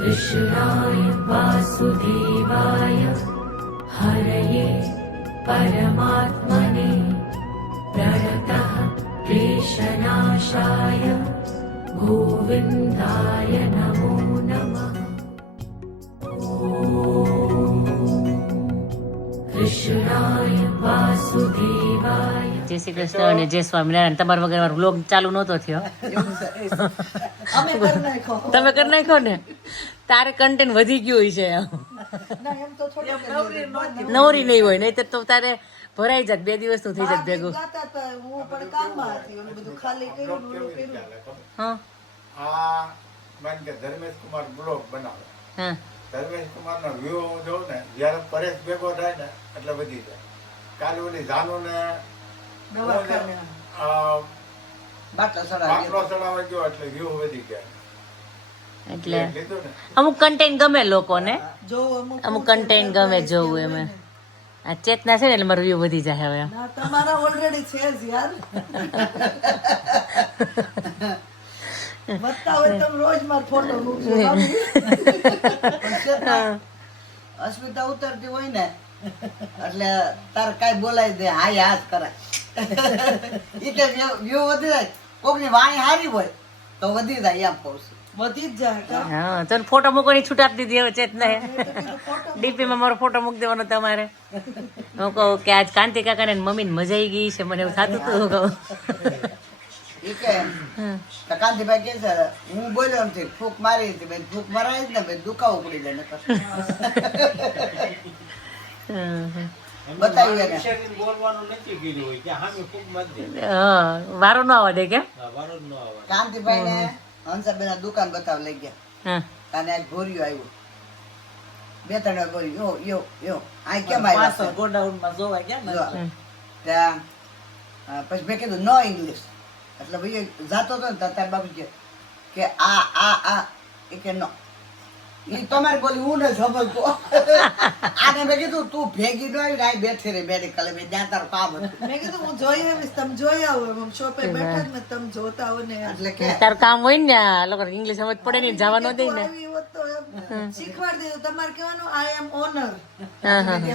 कृष्णाय वासुदेवाय हरये परमात्मने प्रणतः क्लेशनाशाय गोविन्दाय नमो नमः। कृष्णाय वासुदेवाय। જય શ્રી કૃષ્ણ અને જય સ્વામિનારાયણ. તમારા વગર મારો વ્લોગ ચાલુ નહોતો થયો. તમે કરી નાખો ને, તારે કન્ટેન્ટ વધી ગયું હોય છે. નવરી નહીં હોય નહીં તો તારે ભરાઈ જાત, 2 દિવસનું થઈ જાત ભેગું. હા ધર્મેશ કુમાર બ્લોગ બનાવે. હા ધર્મેશ કુમાર નો વ્યૂ હું જોઉં ને, જયારે પરેશ ભેગો થાય ને એટલે વધી જાય. કાલે ઓલી જાનુ ને બાટલો ચડાવવા ગયો એટલે વ્યૂ વધી ગયા. એટલે અમુક કન્ટેન્ટ ગમે લોકોને, અમુક કન્ટેન્ટ ગમે જોવું એમ. આ ચેતના છે ને એટલે મારો વ્યૂ વધી જાય હવે. તમારા ઓલરેડી છે જ યાર. વધતા હોય તમે રોજ માર ફોટો મૂકજો. અસ્મિતા ઉતરતી હોય ને એટલે તાર કાઈ બોલાય દે, હાય હાથ કરાય. એટલે વ્યૂ વધી જાય. કોકની વાણી હારી હોય તો વધી જાય, એમ કહું છું. વધી જ જાય. હા તને ફોટો મૂકવાની છૂટ આપી દીધી હવે ચેતના. ડીપી માં મારો ફોટો મૂકી દેવાનો તમારે. હું કહું કે આજ કાંતિ કાકા ને મમ્મી ને મજા આવી ગઈ છે, મને એવું થતું હતું. કહું કાંતિભાઈ કે છે હું બોલ્યો નથી, ફૂક મારી હતી. ભાઈ ફૂક મરાય જ ને ભાઈ દુખાવો પડી જાય. વારો ન આવવા દે કેમ? કાંતિભાઈ ને હંસાબેન દુકાન બતાવ લઈ ગયા અને આ ગોરીઓ આવ્યો. 2-3 ગોરીઓ યો યો આ કેમ આવ્યા ગોડાઉન માં જોવા ગયા. ત્યાં પછી મેં કીધું નો ઇંગ્લિશ. એટલે ભાઈ જાતો હતો ને તાર બાબુ કે આ આ આ એ કે નો, ઈ તમારી બોલી હું ને સમજતો. આને મેં કીધું તું ભેગી ન આવી રાઈ બેઠી રહી મેડિકલ મેં ત્યાં તારું કામ હતું. મેં કીધું હું જોઈ આવીશ, તમે જોઈ આવો. શોપે બેઠા ને તમે જોતા આવો ને. એટલે કે તારું કામ હોય ને, લોકો ઇંગ્લિશ સમજ પડે ને, જવા ન દે ને. શીખવાડી દીધું. તમારે કહેવાનું આઈ એમ ઓનર.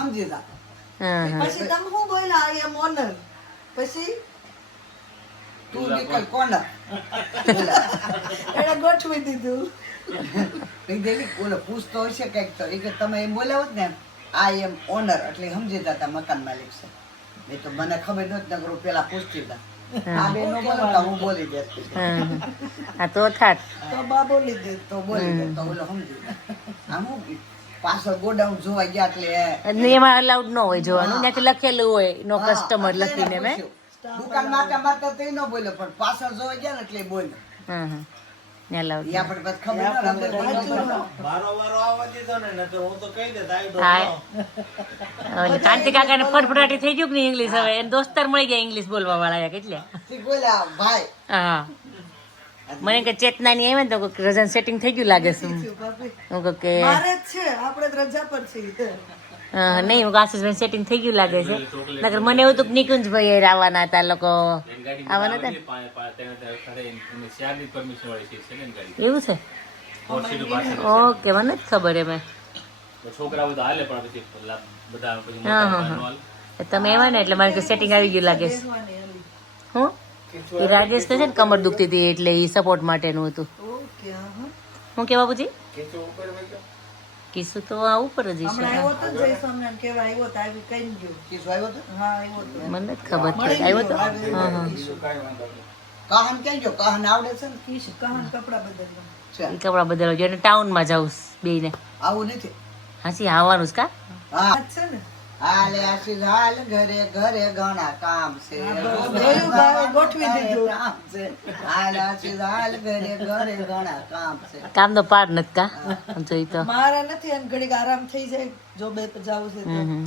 સમજી જા. પછી તમે શું બોલ્યા આઈ એમ ઓનર, પછી તું નીકળ કોનર. એને ગોઠવી દીધું. ઓલો પૂછતો હશે કઈક તો એ કે તમે એમ બોલાવો ને આઈ એમ ઓનર એટલે સમજી જતા મકાન માલિક છે. એ તો મને ખબર નહોતી, નગર પેલા પૂછતી હતા. આ બે નો બોલતા હું બોલી દેતી. હા તો થાત તો બા બોલી દે તો બોલી દે તો ઓલો સમજી જાય. આમ પાછળ ગોડાઉન જોવા ગયા એટલે એમાં અલાઉડ ન હોય જોવાનું, ત્યાંથી લખેલું હોય નો કસ્ટમર લખીને. મેં દુકાન માટે મારતા તો ન બોલ્યો પણ પાછળ જોવા ગયા ને એટલે બોલ્યો. કાંતિ કાકા ને ફટફટાટી થઈ ગયું ને ઇંગ્લિશ. હવે એને દોસ્તાર મળી ગયા ઇંગ્લિશ બોલવા વાળા કેટલે. હા મને કે ચેતના ની આવે ને તો રજા સેટિંગ થઈ ગયું લાગે છે. હું કહું કે રજા પર છે નહીં, હું આશીષભાઈ સેટિંગ થઈ ગયું લાગે છે. નકર મને એવું હતું કે નિકુંજભાઈ આવવાના હતા, લોકો આવવાના હતા. એવું છે? ઓકે મને જ ખબર એમ. હા હા હા તમે એવા ને એટલે મારે સેટિંગ આવી ગયું લાગે છે. હું એ રાજેશ તો છે ને કમર દુખતી હતી એટલે એ સપોર્ટ માટેનું હતું. હું કેવા પૂછી કિસ્સુ તો આ ઉપર જ છે. મને જ ખબર છે આવ્યો તો. કપડા બદલવા જોઈએ ટાઉન માં જાઉં બે ને. આવું નથી હાસી આવવાનું છે કા? હાલે આશીષ હાલ ઘરે ઘરે ઘણા કામ છે. ગોઠવી દીધું. હાલ આશીષ હાલ ઘરે ઘરે ઘણા કામ છે. કામ તો પાર નથી કા જોઈ તો મારા નથી અને ઘડીક આરામ થઈ જાય જો બે જાવું છે.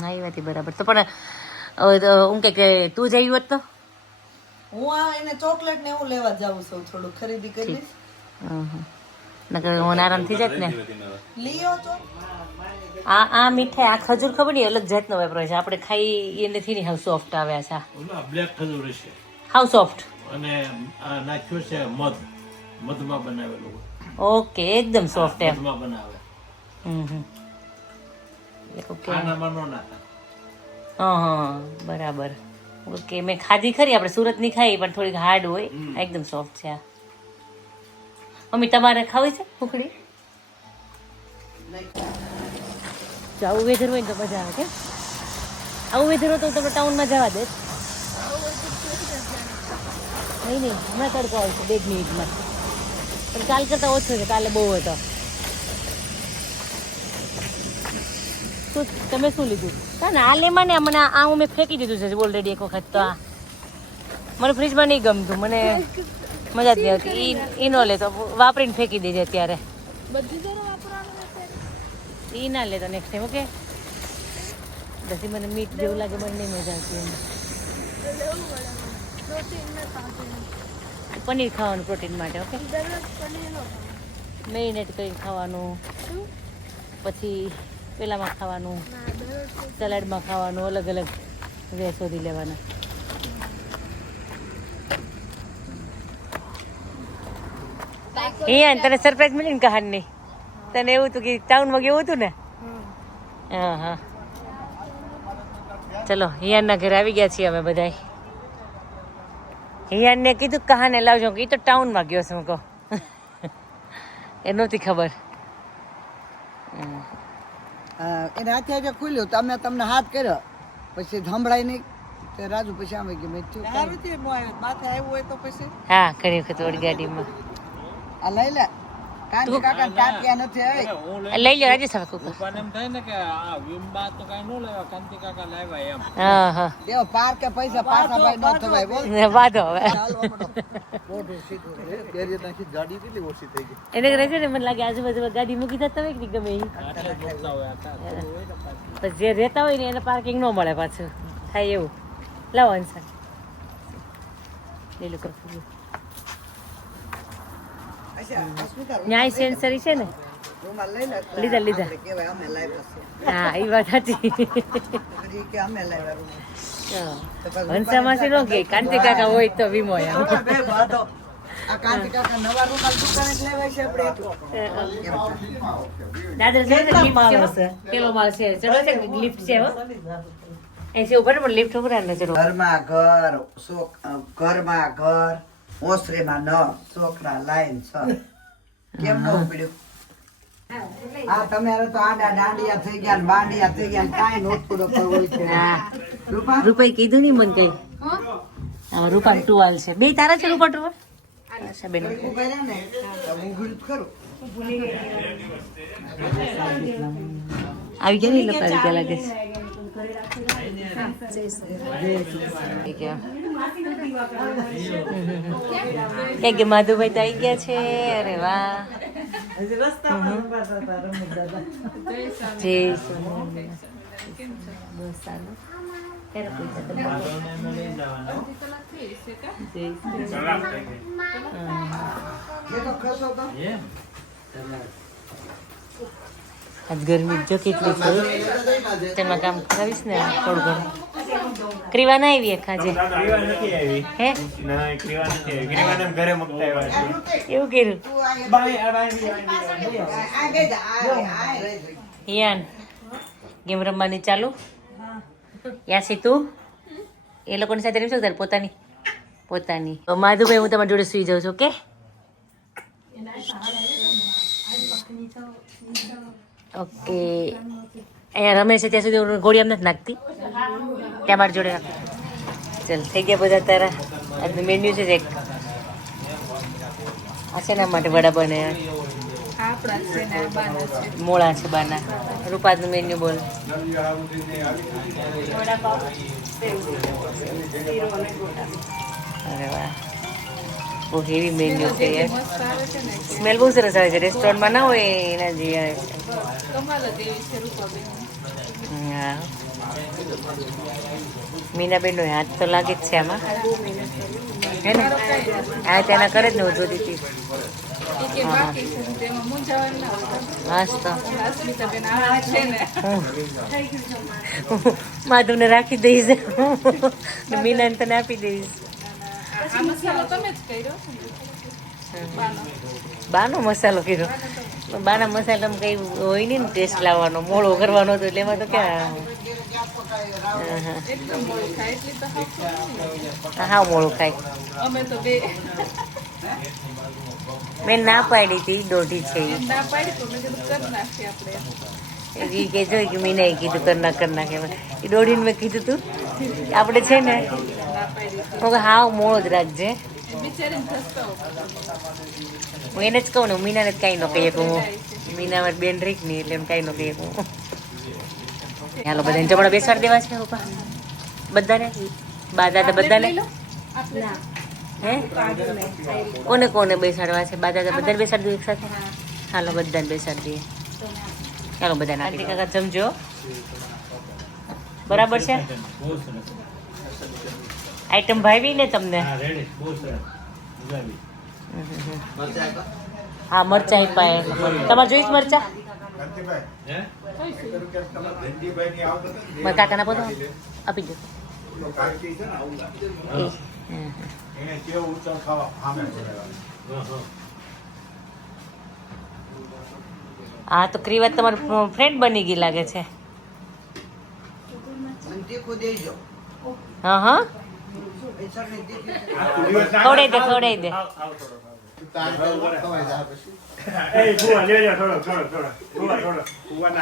આ વાત બરાબર. તો પણ હું કે તું જઈ હોત તો હું આ એને ચોકલેટ ને હું લેવા જાઉં છું, થોડું ખરીદી કરીશ. નકર મને આરામ થઈ જાય ને. લીયો તો આ મીઠાઈ આ ખજૂર ખબર નહીં અલગ જાતનો વાપરો છે. આપણે ખાઈ એ નથી ને હાવ સોફ્ટ આવે છે. બ્લેક ખજૂર છે હાવ સોફ્ટ અને આ નાખ્યો છે મધમાં બનાવેલું. ઓકે એકદમ સોફ્ટ એમ ઘરમાં બનાવે ઓકે આનામાં નો નાખે. હા બરાબર ઓકે મેં ખાધી ખરી આપણે સુરતની ખાઈ પણ થોડીક હાર્ડ હોય એકદમ સોફ્ટ છે આ મમ્મી તમારે ખાવી છે ખુખડી જો આવું વેધર હોય ને તો મજા આવે કે આવું વેધર હોય તો તમે ટાઉનમાં જવા દે નહીં હમણાં તડકો આવશે 2 મિનિટમાં પણ કાલ કરતાં ઓછો છે કાલે બહુ હતો તમે શું લીધું ના ના આ લેમાં ને મને આ હું મેં ફેંકી દીધું છે ઓલરેડી એક વખત તો આ મને ફ્રીજમાં નહીં ગમતું મને મજા જ નહીં આવતી એ ન લે તો વાપરીને ફેંકી દેજે અત્યારે એ ના લે તો નેક્સ્ટ ટાઈમ ઓકે પછી મને મીઠ જેવું લાગે મને નહીં મજા આવતી એમ પનીર ખાવાનું પ્રોટીન માટે ઓકે મેરિનેટ કરીને ખાવાનું પછી પેલામાં ખાવાનું સલાડમાં ખાવાનું અલગ અલગ વે શોધી લેવાના અહીંયા તને સરપ્રાઈઝ મળી ને કહાની તને એવું હતું કે ટાઉનમાં કેવું હતું ને હા ચલો હિયાનના ઘરે આવી ગયા છીએ અમે બધા હિયાનને કીધું કહાને લાવજો એ તો ટાઉનમાં ગયો છે હું કહું એ નહોતી ખબર એને હાથે ખુલ્યું તો અમે તમને હાથ કર્યો પછી સંભળાય નહીં તે રાજુ પછી આમે કે મેં માથે આવ્યું હોય તો પછી હા ઘણી વખત ઓડી ગાડીમાં આ લઈ લે કાંતિ કાકા ટાટિયા નથી લઈ લો રાજુ સાહેબ કુકર પણ એમ થાય ને કે આ વિમબા તો કાંઈ નો લેવા કાંતિ કાકા લાવ્યા એમ હા હા દેવ પાર કે પૈસા પાછા ભાઈ ન થવાય બોલ વાંધો હવે મોઢું સીધું પેરી નાખી ગાડી કેટલી ઓછી થઈ ગઈ એને કરે છે ને મને લાગે આજુબાજુ ગાડી મૂકી જતા હોય કે ગમે એ આટલે જ બોલતા હોય આ પછી જે રહેતા હોય ને એને પાર્કિંગ ન મળે પાછું થાય એવું લાવો અંસર લીલું કરવું ન્યાય સેન્સરી છે ને રૂમાલ લઈ લે લીધા કેવાય અમે લાવ્યા છે હા એ વાત સાચી પછી કે અમે લાવ્યા રૂમાલ હંસામાસી નો કે કાંતિ કાકા હોય તો વીમો એમ આ કાંતિ કાકા નવા રૂમાલ દુકાને જ લેવાય છે આપણે દાદર છે ને લિફ્ટ છે પેલો માલ છે ચડો છે લિફ્ટ છે હો એસી ઉપર પણ લિફ્ટ ઉપર ન ચડો ઘરમાં ઘર ઓસરીમાં ન છોકરા લાઈન છ કેમ ન ઉપડ્યું આ તમારે તો આડા દાંડિયા થઈ ગયા ને બાંડિયા થઈ ગયા ને કાંઈ નોતું હોય છે રૂપા રૂપાઈ કીધું નહીં મને કઈ હા રૂપા ટુવાલ છે બે તારા છે રૂપા ટુવાલ અચ્છા બેન ઉભા રહ્યા ને તો હું ભૂલ કરું આવી ગયા ને લોકો આવી ગયા લાગે છે કે માધુભાઈ તો આવી ગયા છે અરે વાહ જય આજ ગરમી જો કેટલી છે તેમાં કામ કરાવીશ ને થોડું ઘણું ક્રીવા ના આવી ખાજે હે એવું કર્યું હિયાન ગેમ રમવાની ચાલુ યાસી તું એ લોકોની સાથે રમશો તારે પોતાની માધુભાઈ હું તમારી જોડે સુઈ જાઉં છું ઓકે ઓકે અહીંયા રમે છે ત્યાં સુધી હું ગોળી આમ નથી નાખતી ત્યાં મારી જોડે રાખ ચાલ થઈ ગયા બધા તારા આજનું મેન્યુ છે એક આ છે ના માટે વડા બને મોળા છે બાના રૂપાનું મેન્યુ બોલ અરે વાહ બહુ હેવી મેન્યુ છે યાર સ્મેલ બહુ સરસ આવે છે રેસ્ટોરન્ટમાં ના હોય એના જે આવે છે હા મીનાબેનનો હાથ તો લાગે જ છે આમાં હે ને આ ત્યાંના કરે જ ને હું જોતી હતી માધવને રાખી દઈશ મીનાને તને આપી દઈશ બાનો મસાલો કીધો બાના મસાલામાં કઈ હોય નહીં ને ટેસ્ટ લાવવાનો મોળો કરવાનો હતો એટલે એમાં તો ક્યાં હા મોળું ખાય મેં ના પાડી હતી દોઢી છે એ કે જોઈ કે મેં નહીં કીધું કર નાખે એ દોઢીને મેં કીધું તું આપણે છે ને હું હાવ મોળો જ રાખજે હું એને જ કહું ને મીનાને જ કાંઈ ન કહીએ હું મીના મારી બેન રીક નહીં એટલે એમ કાંઈ ન કહીએ હું હાલો બધાને જમણા બેસાડી દેવા છે પપ્પા બધાને બા દાદા બધાને હે કોને કોને બેસાડવા છે બા દાદા બધાને બેસાડી દઉં એક સાથે હાલો બધાને બેસાડી દઈએ ચાલો બધા નાખી કાકા જમજો બરાબર છે આઈટમ ભાવી ને તમને હા મરચા પાય તમારે જોઈશ મરચા મારા કાકાના પોતો આપી દો હા તો ક્રીવા તમારી ફ્રેન્ડ બની ગઈ લાગે છે હા હા ખવડાવી દે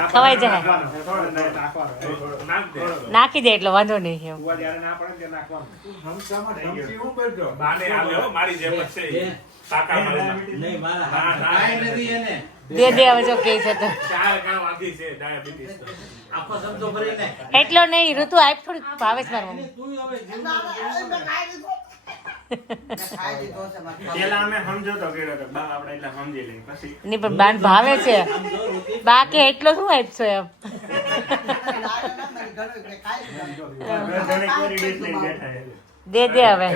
ખવાઈ જાય નાખી દે એટલે વાંધો નહીં એમ દે હવે જો કે છે તો એટલો નહીં ઋતુ આપ થોડી ભાવે છે મારા મમ્મી નહીં પણ બાન ભાવે છે બાકી એટલો શું આપશો એમ દે હવે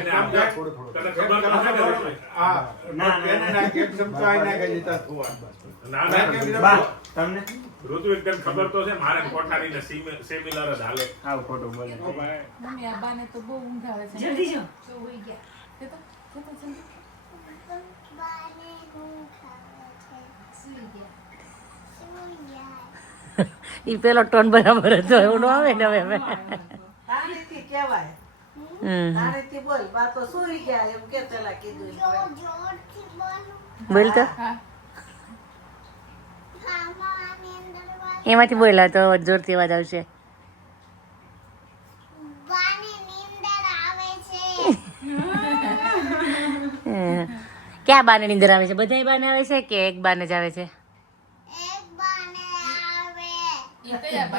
ઋતુ એકદમ ખબર તો છે મારે કોઠારી ને સિમિલર જ હાલે આવ ખોટું બોલે મમ્મી આ બાને તો બહુ ઊંઘ આવે છે જલ્દી જો સુઈ ગયા ઈ પેલો ટોન બરાબર હતો એવું ન આવે ને હવે તારેથી કહેવાય તારેથી બોલ બા તો સુઈ ગયા એમ કે પેલા કીધું બોલ તો એમાંથી બોલ્યા તો જોરથી અવાજ આવશે ક્યાં બાને નીંદર આવે છે બધા બાને આવે છે કે એક બાને જ આવે છે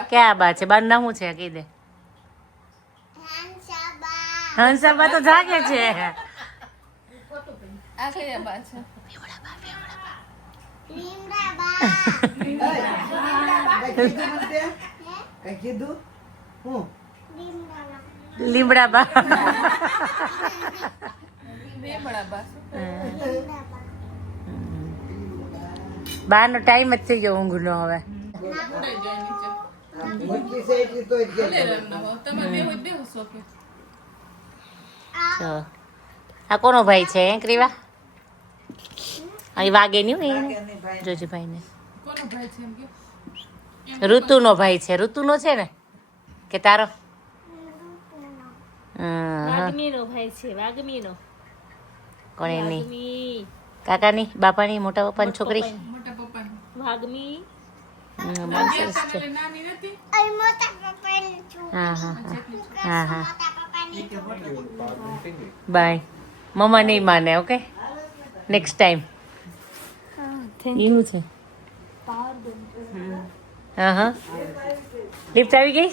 ક્યાં બા છે બાનું નામ શું છે કહી દે હંસાબા તો જાગે છે આ કયા બા છે લીમડા બા બાર નો ટાઈમ જ થઈ ગયો ઊંઘ નો હવે આ કોનો ભાઈ છે ક્રીવા અહીં વાગે નહીં જોજે ભાઈ ને ઋતુ નો ભાઈ છે ઋતુ નો છે ને કે તારો કોણ એની કાકાની બાપાની મોટા પપ્પાની છોકરી હા હા બાય મમ્મા નહીં માને ઓકે નેક્સ્ટ ટાઈમ એનું છે હા લિફ્ટ આવી ગઈ